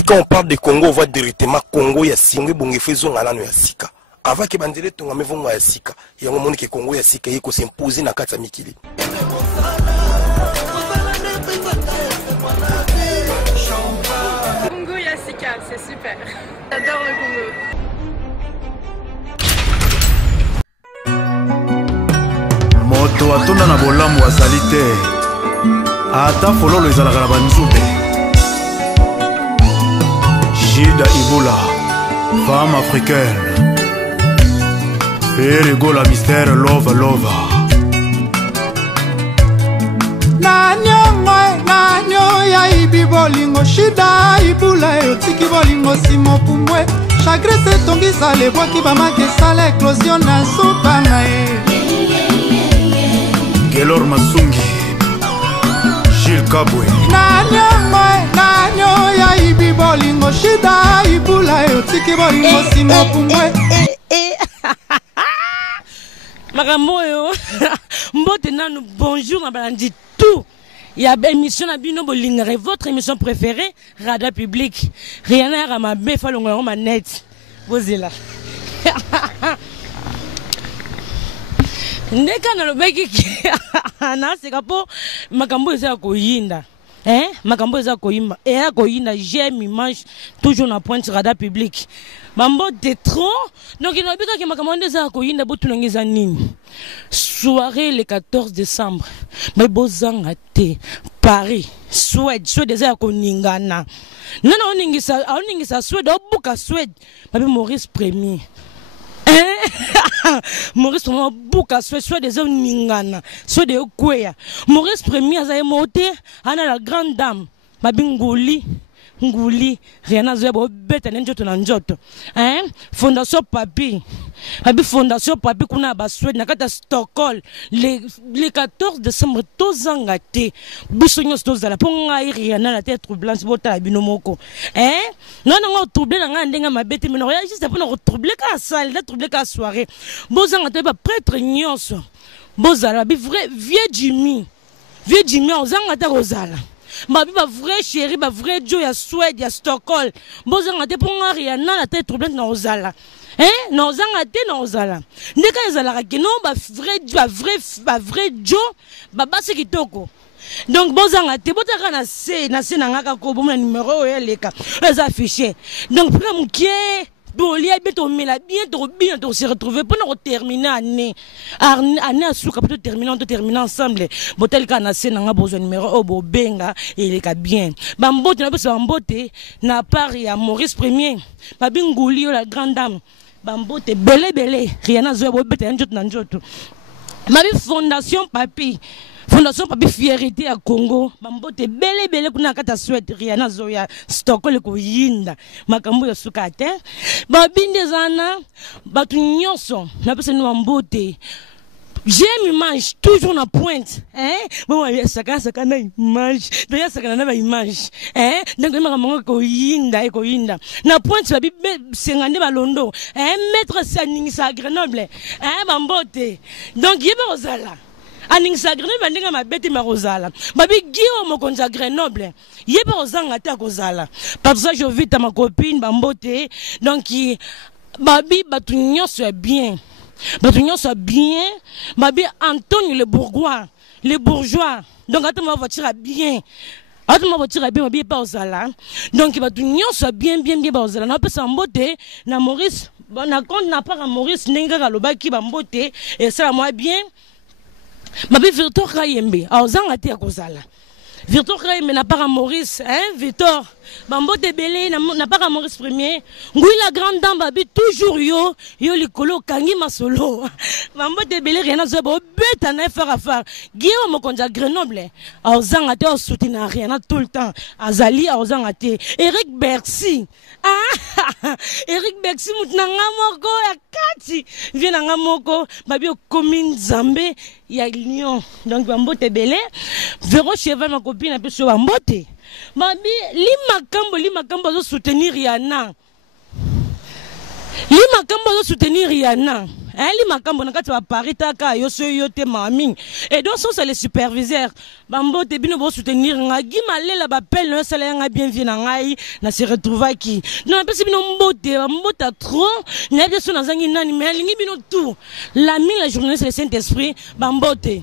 Et quand on parle de Congo, on voit directement Congo ya singwe bonge faisons ngalano ya sika. Avant que bandele tonga mevongo ya sika. Ya ngomoni ke Congo ya sika yeko s'imposer na kati ya mikili. Congo ya sika, c'est super. J'adore le Congo. Moto atonda na bolamu azali te. Ata fololo ezalaka na banzube. Gilda Iboula, femme africaine. Ferego la mystère love love. Nanyo ya ibi bolingo shida Iboula yotiki bolingo simo pumbwe. Chagre se tongisa le boki bamake sala éclosion na sopa na e. Gelor Masungi, Gilles Kabwe. Nanyo ya ibi bolingo shida Iboula yotiki bolingo simo pumbwe. Makamoyo, mbote nanu bonjour na balandi tout. Il y a une émission à Bino Bolingare, votre émission préférée, Radar Public. Rihanna Ramabe, Falongo Manette. Vous êtes là. Ndeka na lobeki na c'est kapo makambo eza koyinda. Makambo eza koyimba et ya koyinda j'aime image toujours na pointe Radar Public. Mambo de trop donc il n'obika que makambo eza koyinda botunangeza nini. Soirée le 14 décembre. Mais bozanga te Paris, Suède eza koningana. Non oningisa Suède obuka Suède. Babi Maurice Premier. Maurice Premier buka soit des hommes ningana soit des kweya Maurice Premier azaye moté ana la grande dame babinguli nguli Rihanna zoebo beta njoto na njoto fondation papi fondation papi kuna ba Suède na kata Stockholm le 14 décembre tozanga te bisonyo tozala ponga Rihanna la tête troublante bota bino moko non troubler nga ndenga mabete mais non juste pour troubler ka salle de troubler ka soirée bozanga te ba prêtre nyonso bozala bi vrai vieux Jimmy ozanga ta rozala Babi ba vrai chéri, ba vrai Joe ya Suède, ya Stockholm. Bozanga te ponga Rihanna la tête troublante na ozala. Na ozanga te na ozala. Ndeka ezala ka non ba vrai Joe, ba basi kitoko. Donc bozanga te botaka na se na ngaka ko bomna numéro ya leka. Les affichés. Donc pour mukie Bolia bientôt bientôt se retrouver pour nous terminer année à souka pour terminer ensemble botel kana se nanga besoin numéro o bo benga et les ka bien bambote na besoin bambote na part ya Maurice Premier babinguli la grande dame bambote belé Rihanna zo bo bete njoto na njoto mabi fondation papi fierté à Congo bambote belé kuna kata Suède Rihanna zo ya Stockholm ko yinda makambo ya sukate babinde zana batu nyonso na pesa no bambote j'aime image toujours na pointe bon saka na image donc saka na ba image donc makambo ko yinda na pointe babi sengande balondo maître saningisa Grenoble bambote donc yeba ozala Aningsa Grenoble bandinga mabeti marozala babi gio mokonza Grenoble yeba ozanga ta kozala parce que je vite ma copine bambote donc babi batu nyonso bien babi Antonio le bourgeois donc atama voiture bien babi pas ozala donc batu nyonso bien ba ozala na pesa mbote na Maurice na compte na pas Maurice ninga kalobaki bambote et ça moi bien Mabi Victor Kayembe, aozanga te akozala. Victor Kayembe na pas Maurice, Victor. Bambo de belé na pas Maurice Premier. Ngui la grande dame babi toujours yo likolo kangi masolo. Bambo de belé rien zo bo beta na faire affaire. Guillaume mokonza Grenoble. Aozanga te soutenir rien tout le temps. Azali aozanga te. Eric Bercy. Eric Bercy mutnanga moko ya kati. Vient nga moko babi commune Zambé ya Lyon. Donc bambo te belé. Véro cheval ma copine un peu sur bambo te. Babi lima kambo zo soutenir Rihanna. Lima kambo zo soutenir Rihanna. ali makambo na kati ba Paris taka yo so yo te mami et donc c'est les superviseurs bambo te bino bo soutenir ngagi malela ba pelle no sala nga bien vie na ngai na se retrouver qui non pesi bino mbota trop na bien so na zangi nani mais lingi bino tout la journée c'est le Saint-Esprit bambote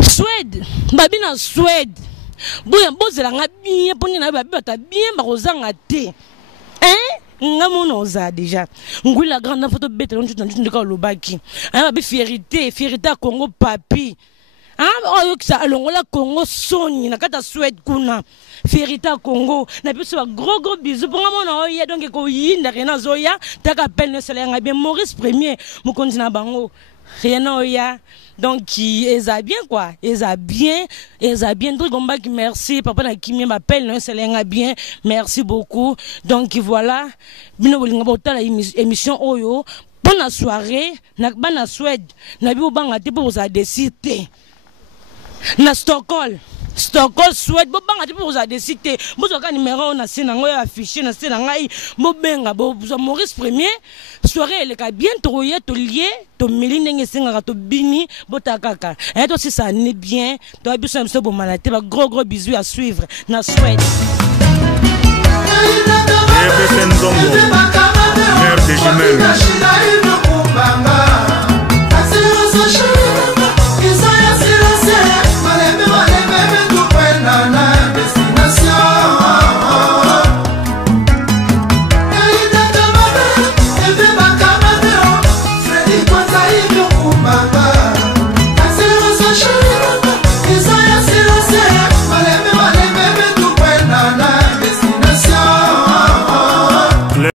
Suède babina Suède boya bozela nga bien poni na ba bata bien ba kozanga te nga mona oza déjà ngui la grande photo bête non tu ndika lobaki ba fierté à Congo papi oyo kisa longola Congo soni na kata Suède kuna fierté à Congo na biso ba gros bisous pour nga mona oya donc ko yinda rena zoya taka peine ne sala nga bien Maurice Premier mokonzi na bango rien oya donc ils a bien quoi ils a bien Drigomba qui merci papa na kimi m'appelle non c'est bien merci beaucoup donc voilà bino bolinga botala émission oyo bonne soirée na bana Suède na bi banga te pour ça décider na Stockholm Suède bo banga te pour ça décider bo zoka numéro na sina ngoyo affiché na sina ngai bo benga bo Maurice Premier soirée elle ka bien troyer to lié to meline ngesinga to bini botakaka et toi si ça n'est bien toi biso mso bo malate ba gros bisous à suivre na Suède.